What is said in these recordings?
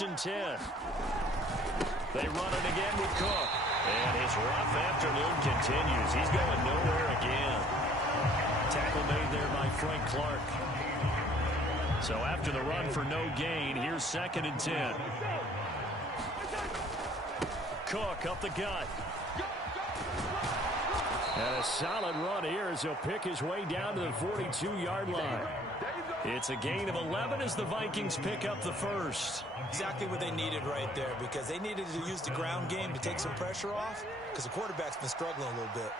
1st and 10. They run it again with Cook. And his rough afternoon continues. He's going nowhere again. Tackle made there by Frank Clark. So after the run for no gain, here's 2nd and 10. Cook up the gut. And a solid run here as he'll pick his way down to the 42-yard line. It's a gain of 11 as the Vikings pick up the first. Exactly what they needed right there, because they needed to use the ground game to take some pressure off, because the quarterback's been struggling a little bit.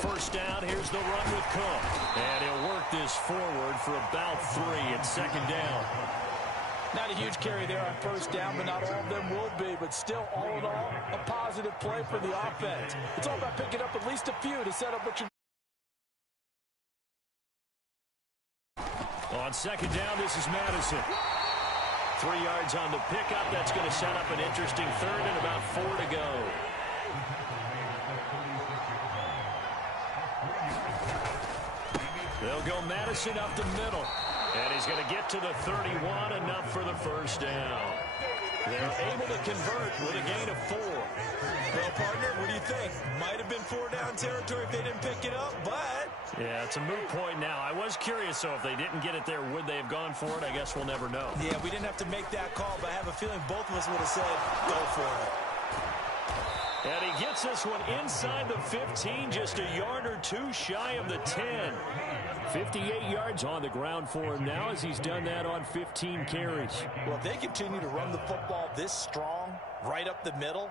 First down, here's the run with Cook. And he'll work this forward for about 3 at 2nd down. Not a huge carry there on 1st down, but not all of them will be. But still, all in all, a positive play for the offense. It's all about picking up at least a few to set up what you're. On 2nd down, this is Madison. 3 yards on the pickup. That's going to set up an interesting 3rd and about 4 to go. They'll go Madison up the middle. And he's going to get to the 31, enough for the first down. They're able to convert with a gain of 4. Well, partner, what do you think? Might have been 4-down territory if they didn't pick it up, but... Yeah, it's a moot point now. I was curious, so if they didn't get it there, would they have gone for it? I guess we'll never know. Yeah, we didn't have to make that call, but I have a feeling both of us would have said, go for it. And he gets this one inside the 15, just a yard or 2 shy of the 10. 58 yards on the ground for him now as he's done that on 15 carries. Well, if they continue to run the football this strong, right up the middle,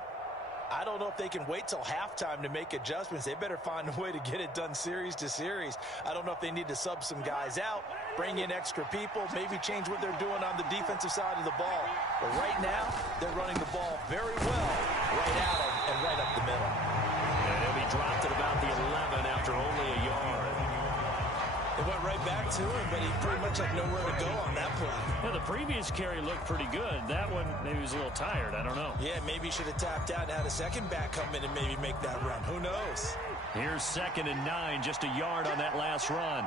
I don't know if they can wait till halftime to make adjustments. They better find a way to get it done series to series. I don't know if they need to sub some guys out, bring in extra people, maybe change what they're doing on the defensive side of the ball. But right now, they're running the ball very well right at them and right up the middle. And he'll be dropped at about the 11 after only a yard. It went right back to him, but he pretty much had nowhere to go on that play. Yeah, the previous carry looked pretty good. That one, maybe he was a little tired. I don't know. Yeah, maybe he should have tapped out and had a second back come in and maybe make that run. Who knows? Here's 2nd and 9, just a yard on that last run.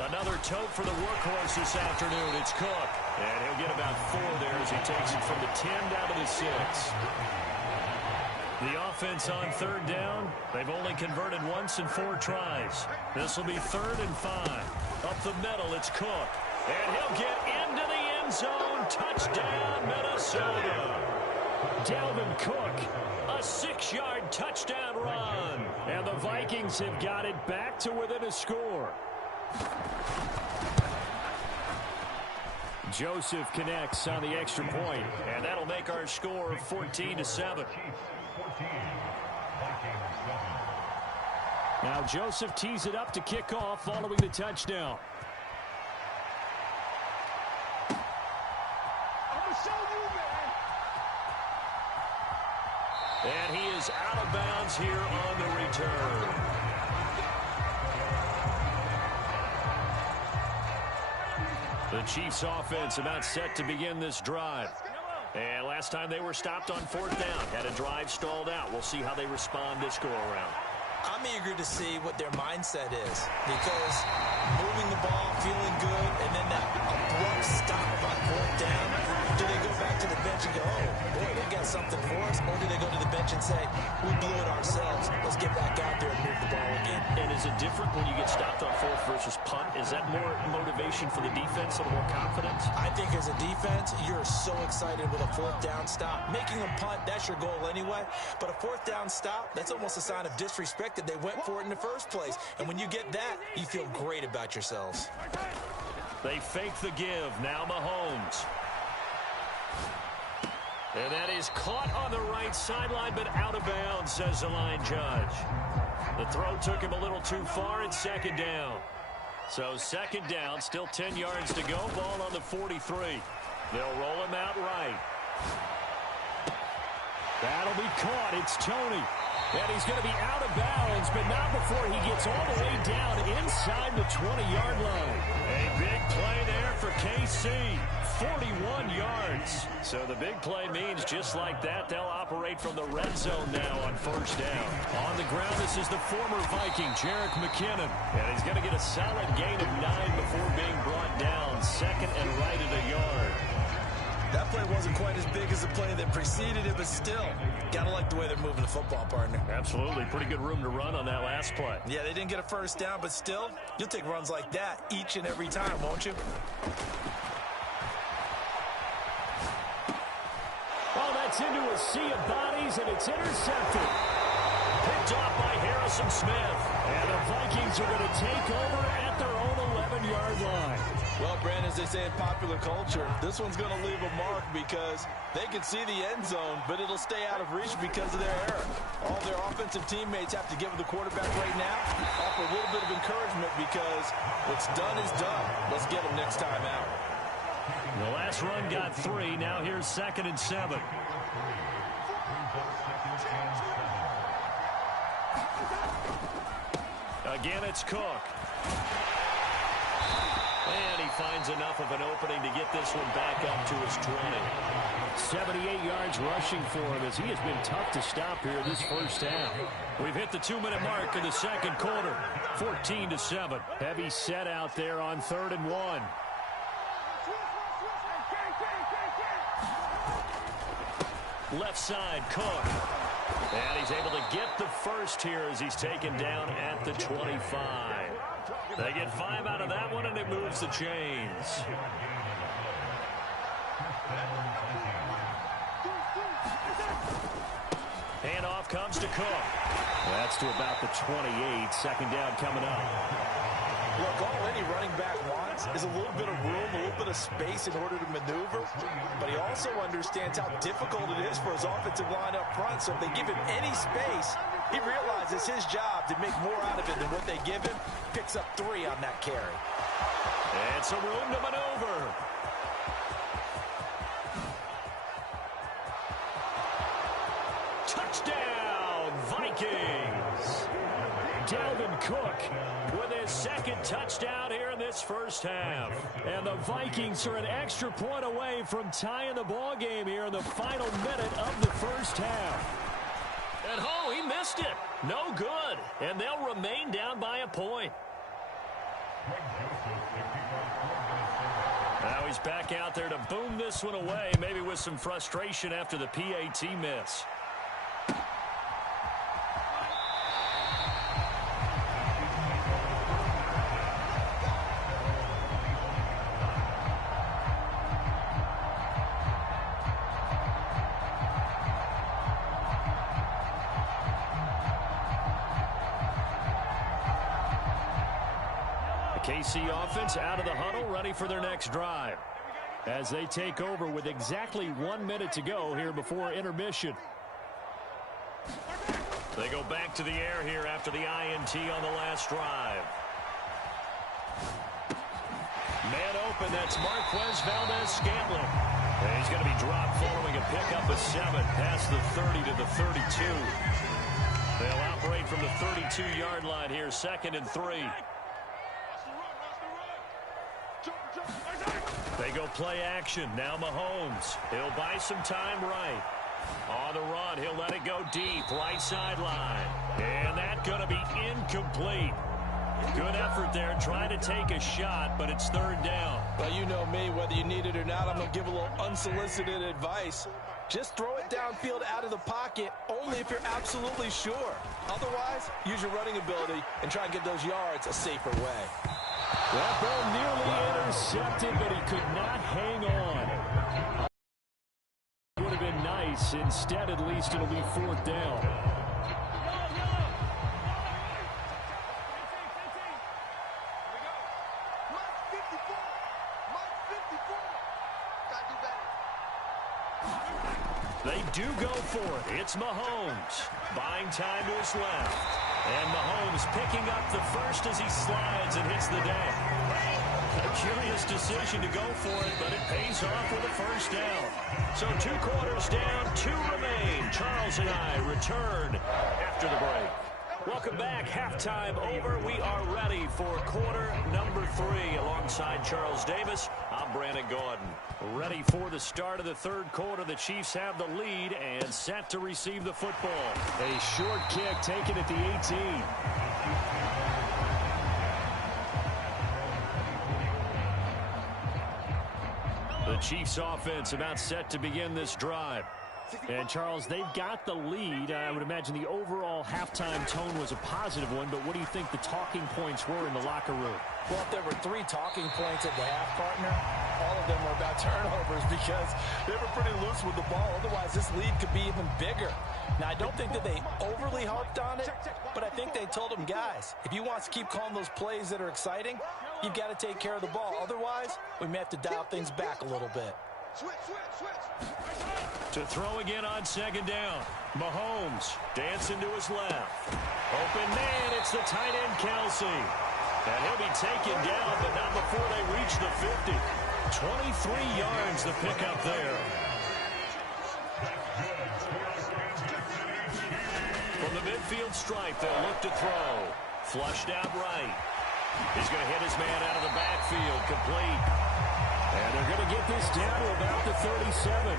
Another tote for the workhorse this afternoon. It's Cook. And he'll get about 4 there as he takes it from the 10 down to the 6. The offense on 3rd down. They've only converted once in 4 tries. This will be 3rd and 5. Up the middle, it's Cook. And he'll get into the end zone. Touchdown, Minnesota. Dalvin Cook, a 6-yard touchdown run. And the Vikings have got it back to within a score. Joseph connects on the extra point, and that'll make our score 14-7. Now Joseph tees it up to kick off following the touchdown. And he is out of bounds here on the return. The Chiefs offense about set to begin this drive. And last time they were stopped on 4th down, had a drive stalled out. We'll see how they respond this go-around. I'm eager to see what their mindset is, because moving the ball, feeling good, and then that abrupt stop on 4th down, do they go back to the bench and go, oh, boy, they got something for us, or do they go to the bench and say, we blew it ourselves, let's get back out there and move the ball again? And is it different when you get stopped on 4th versus punt? Is that more motivation for the defense, a little more confidence? I think as a defense, you're so excited with a 4th down stop. Making a punt, that's your goal anyway. But a 4th down stop, that's almost a sign of disrespect that they went for it in the first place. And when you get that, you feel great about yourselves. They fake the give. Now Mahomes. And that is caught on the right sideline, but out of bounds, says the line judge. The throw took him a little too far at 2nd down. So 2nd down, still 10 yards to go. Ball on the 43. They'll roll him out right. That'll be caught. It's Tony. And he's going to be out of bounds, but not before he gets all the way down inside the 20-yard line. A big play there for KC. 41 yards. So the big play means just like that, they'll operate from the red zone now on 1st down. On the ground, this is the former Viking, Jerick McKinnon. And he's going to get a solid gain of 9 before being quite as big as the play that preceded it, but still, gotta like the way they're moving the football, partner. Absolutely. Pretty good room to run on that last play. Yeah, they didn't get a first down, but still, you'll take runs like that each and every time, won't you? Oh, that's into a sea of bodies, and it's intercepted. Picked off by Harrison Smith. And the Vikings are going to take over at their own 11-yard line. Well, Brandon, as they say in popular culture, this one's going to leave a mark because they can see the end zone, but it'll stay out of reach because of their error. All their offensive teammates have to give the quarterback right now, offer a little bit of encouragement because what's done is done. Let's get them next time out. The last run got 3. Now here's 2nd and 7. Again, it's Cook. And he finds enough of an opening to get this one back up to his 20. 78 yards rushing for him as he has been tough to stop here this first half. We've hit the 2-minute mark in the second quarter. 14-7. Heavy set out there on 3rd and 1. Left side, Cook. And he's able to get the first here as he's taken down at the 25. They get 5 out of that one, and it moves the chains. Handoff comes to Cook. That's to about the 28. 2nd down coming up. Look, all any running back wants is a little bit of room, a little bit of space in order to maneuver. But he also understands how difficult it is for his offensive line up front. So if they give him any space, he realizes his job to make more out of it than what they give him. Picks up 3 on that carry. And some room to maneuver. Touchdown, Vikings! Dalvin Cook with his 2nd touchdown here in this first half. And the Vikings are an extra point away from tying the ball game here in the final minute of the first half. And oh, he missed it. No good. And they'll remain down by a point. Now he's back out there to boom this one away, maybe with some frustration after the PAT miss. KC offense out of the huddle, ready for their next drive as they take over with exactly 1 minute to go here before intermission. They go back to the air here after the INT on the last drive. Man open, that's Marquez Valdez-Scantling. And he's going to be dropped following a pickup of 7 past the 30 to the 32. They'll operate from the 32-yard line here, 2nd and 3. They go play action. Now Mahomes. He'll buy some time right. On the run, he'll let it go deep. Right sideline. And that's going to be incomplete. Good effort there trying to take a shot, but it's 3rd down. Well, you know me, whether you need it or not, I'm going to give a little unsolicited advice. Just throw it downfield out of the pocket only if you're absolutely sure. Otherwise, use your running ability and try and get those yards a safer way. That ball nearly intercepted, but he could not hang on. Would have been nice. Instead, at least it'll be 4th down. They do go for it. It's Mahomes. Buying time to his left. And Mahomes picking up the first as he slides and hits the deck. A curious decision to go for it, but it pays off with a first down. So 2 quarters down, 2 remain. Charles and I return after the break. Welcome back. Halftime over. We are ready for quarter number 3. Alongside Charles Davis, I'm Brandon Gordon. Ready for the start of the 3rd quarter. The Chiefs have the lead and set to receive the football. A short kick taken at the 18. The Chiefs offense about set to begin this drive. And, Charles, they've got the lead. I would imagine the overall halftime tone was a positive one, but what do you think the talking points were in the locker room? Well, if there were 3 talking points at the half, partner, all of them were about turnovers because they were pretty loose with the ball. Otherwise, this lead could be even bigger. Now, I don't think that they overly harped on it, but I think they told them, guys, if you want to keep calling those plays that are exciting, you've got to take care of the ball. Otherwise, we may have to dial things back a little bit. To throw again on second down. Mahomes dancing to his left. Open man, it's the tight end Kelsey. And he'll be taken down, but not before they reach the 50. 23 yards the pickup there. From the midfield stripe, they'll look to throw. Flushed out right. He's going to hit his man out of the backfield, complete. And they're going to get this down to about the 37.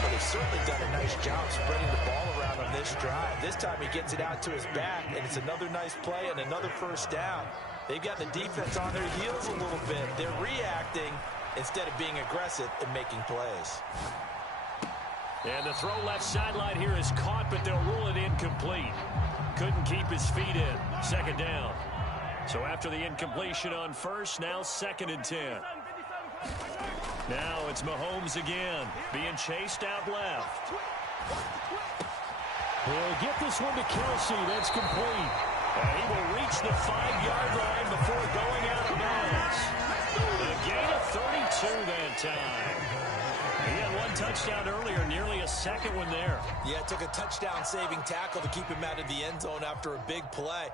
But he's certainly done a nice job spreading the ball around on this drive. This time he gets it out to his back, and it's another nice play and another first down. They've got the defense on their heels a little bit. They're reacting instead of being aggressive and making plays. And the throw left sideline here is caught, but they'll rule it incomplete. Couldn't keep his feet in. Second down. So after the incompletion on first, now 2nd and 10. Now it's Mahomes again, being chased out left. He'll get this one to Kelsey. That's complete. And he will reach the 5-yard line before going out of bounds. A gain of 32 that time. He had 1 touchdown earlier, nearly a second one there. Yeah, it took a touchdown-saving tackle to keep him out of the end zone after a big play.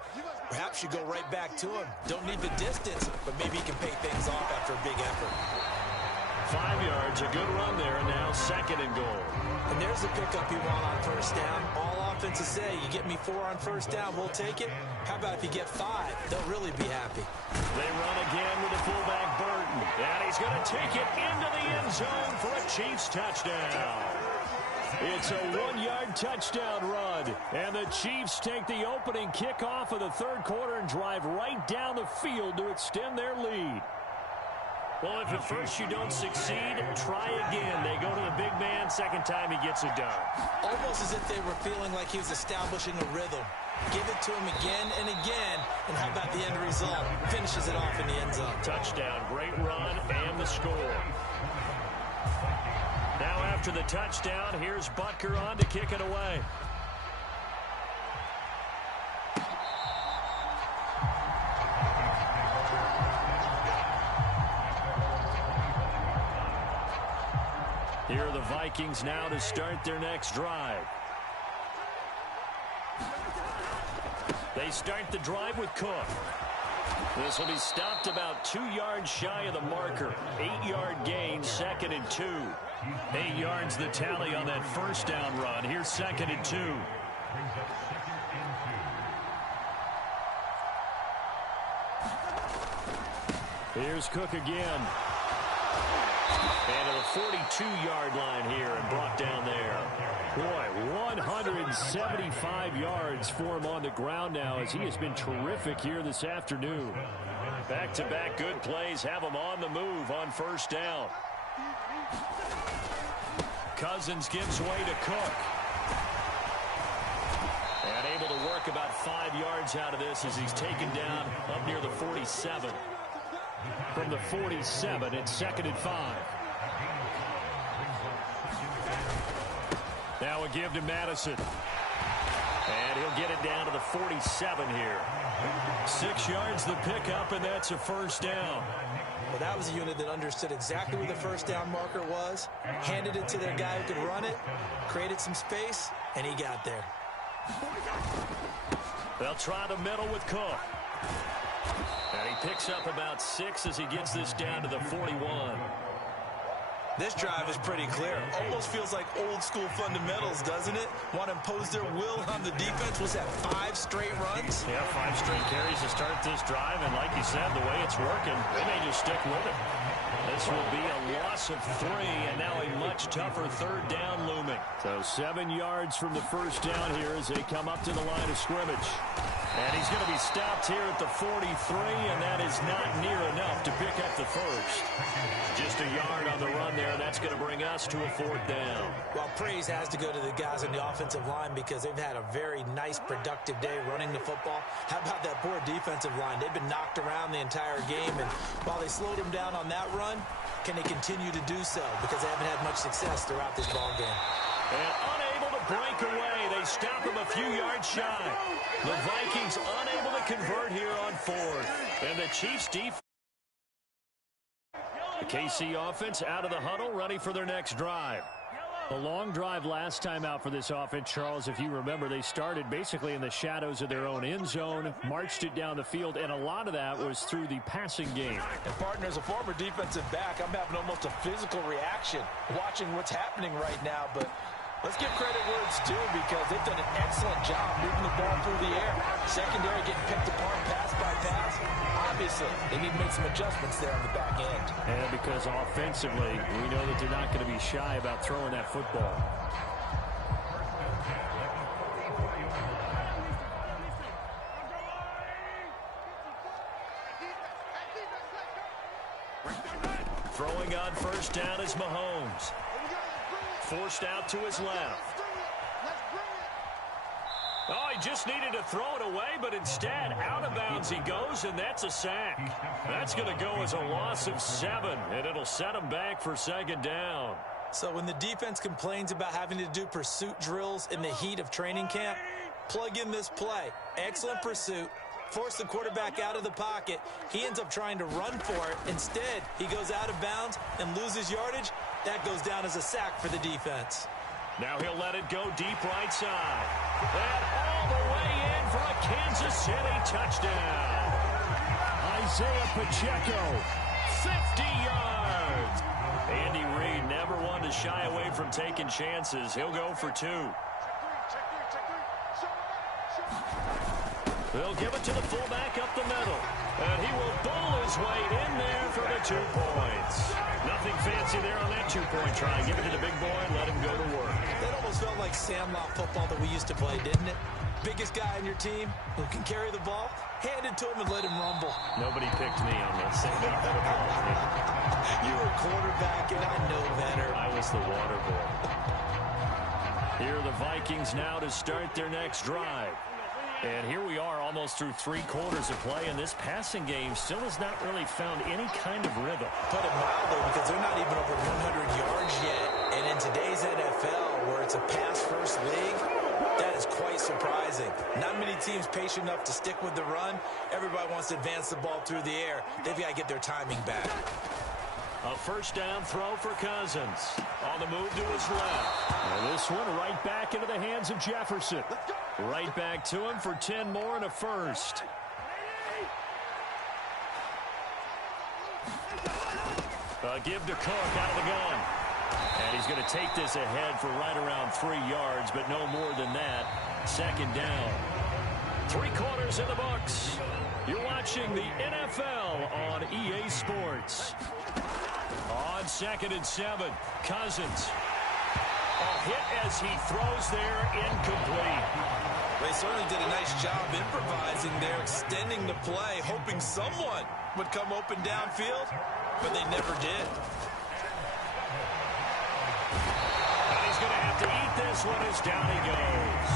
Perhaps you go right back to him. Don't need the distance, but maybe he can pay things off after a big effort. 5 yards, a good run there, and now 2nd and goal. And there's the pickup you want on first down. All offenses say, you get me 4 on first down, we'll take it. How about if you get 5? They'll really be happy. They run again with the fullback Burton. And he's going to take it into the end zone for a Chiefs touchdown. It's a 1-yard touchdown run. And the Chiefs take the opening kickoff of the 3rd quarter and drive right down the field to extend their lead. Well, if at first you don't succeed, try again. They go to the big man. Second time he gets it done. Almost as if they were feeling like he was establishing a rhythm. Give it to him again and again. And how about the end result? Finishes it off in the end zone. Touchdown, great run, and the score. Now after the touchdown, here's Butker on to kick it away. Here are the Vikings now to start their next drive. They start the drive with Cook. This will be stopped about 2 yards shy of the marker. 8-yard gain, 2nd and 2. 8 yards the tally on that first down run. Here's 2nd and 2. Here's Cook again. And to the 42-yard line here and brought down there. Boy, 175 yards for him on the ground now as he has been terrific here this afternoon. Back-to-back good plays have him on the move on first down. Cousins gives way to Cook. And able to work about 5 yards out of this as he's taken down up near the 47. From the 47, it's 2nd and 5. Now a give to Madison. And he'll get it down to the 47 here. 6 yards the pickup, and that's a first down. Well, that was a unit that understood exactly where the first down marker was, handed it to their guy who could run it, created some space, and he got there. They'll try the middle with Cook. And he picks up about 6 as he gets this down to the 41. This drive is pretty clear. Almost feels like old school fundamentals, doesn't it? Want to impose their will on the defense. Was that 5 straight runs? Yeah, 5 straight carries to start this drive. And like you said, the way it's working, they may just stick with it. This will be a loss of 3, and now a much tougher 3rd down looming. So 7 yards from the first down here as they come up to the line of scrimmage. And he's going to be stopped here at the 43, and that is not near enough to pick up the first. Just a yard on the run there, and that's going to bring us to a 4th down. Well, praise has to go to the guys on the offensive line because they've had a very nice, productive day running the football. How about that poor defensive line? They've been knocked around the entire game, and while they slowed them down on that run, can they continue to do so? Because they haven't had much success throughout this ball game. And unable to break away. They stop him a few yards shy. The Vikings unable to convert here on 4th. And the Chiefs defense. The KC offense out of the huddle, ready for their next drive. A long drive last time out for this offense, Charles. If you remember, they started basically in the shadows of their own end zone, marched it down the field, and a lot of that was through the passing game. And partner, as a former defensive back, I'm having almost a physical reaction watching what's happening right now, but let's give credit where it's due because they've done an excellent job moving the ball through the air. Secondary getting picked apart pass by pass. Obviously, they need to make some adjustments there on the back end. And because offensively, we know that they're not going to be shy about throwing that football. Throwing on 1st down is Mahomes. Forced out to his left. Oh, he just needed to throw it away, but instead, out of bounds he goes, and that's a sack. That's going to go as a loss of 7, and it'll set him back for 2nd down. So when the defense complains about having to do pursuit drills in the heat of training camp, plug in this play. Excellent pursuit. Force the quarterback out of the pocket. He ends up trying to run for it. Instead, he goes out of bounds and loses yardage. That goes down as a sack for the defense. Now he'll let it go deep right side. And all the way in for a Kansas City touchdown. Isaiah Pacheco, 50 yards. Andy Reid never wanted to shy away from taking chances. He'll go for 2. They'll give it to the fullback up the middle. And he will bowl his way in there for the 2 points. Nothing fancy there on that 2-point try. Give it to the big boy and let him go to work. That almost felt like Sandlot football that we used to play, didn't it? Biggest guy on your team who can carry the ball, hand it to him and let him rumble. Nobody picked me on that Sandlot football. You were quarterback, and I know better. I was the water boy. Here are the Vikings now to start their next drive. And here we are almost through 3 quarters of play, and this passing game still has not really found any kind of rhythm. Put it mildly, because they're not even over 100 yards yet. And in today's NFL, where it's a pass-first league, that is quite surprising. Not many teams patient enough to stick with the run. Everybody wants to advance the ball through the air. They've got to get their timing back. A 1st down throw for Cousins. On the move to his left. And this one right back into the hands of Jefferson. Right back to him for 10 more and a first. Give to Cook out of the gun. And he's going to take this ahead for right around 3 yards, but no more than that. 2nd down. 3 quarters in the books. You're watching the NFL on EA Sports. On 2nd and 7, Cousins. A hit as he throws there, incomplete. They certainly did a nice job improvising there, extending the play, hoping someone would come open downfield, but they never did. And he's going to have to eat this one as down he goes.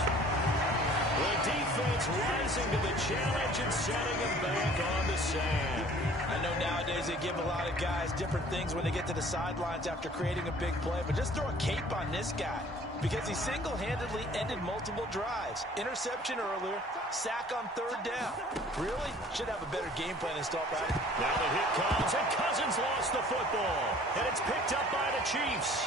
The defense rising to the challenge and setting him back on the sand. I know nowadays they give a lot of guys different things when they get to the sidelines after creating a big play, but just throw a cape on this guy because he single-handedly ended multiple drives. Interception earlier, sack on 3rd down. Really? Should have a better game plan installed by him. Now the hit comes, and Cousins lost the football. And it's picked up by the Chiefs.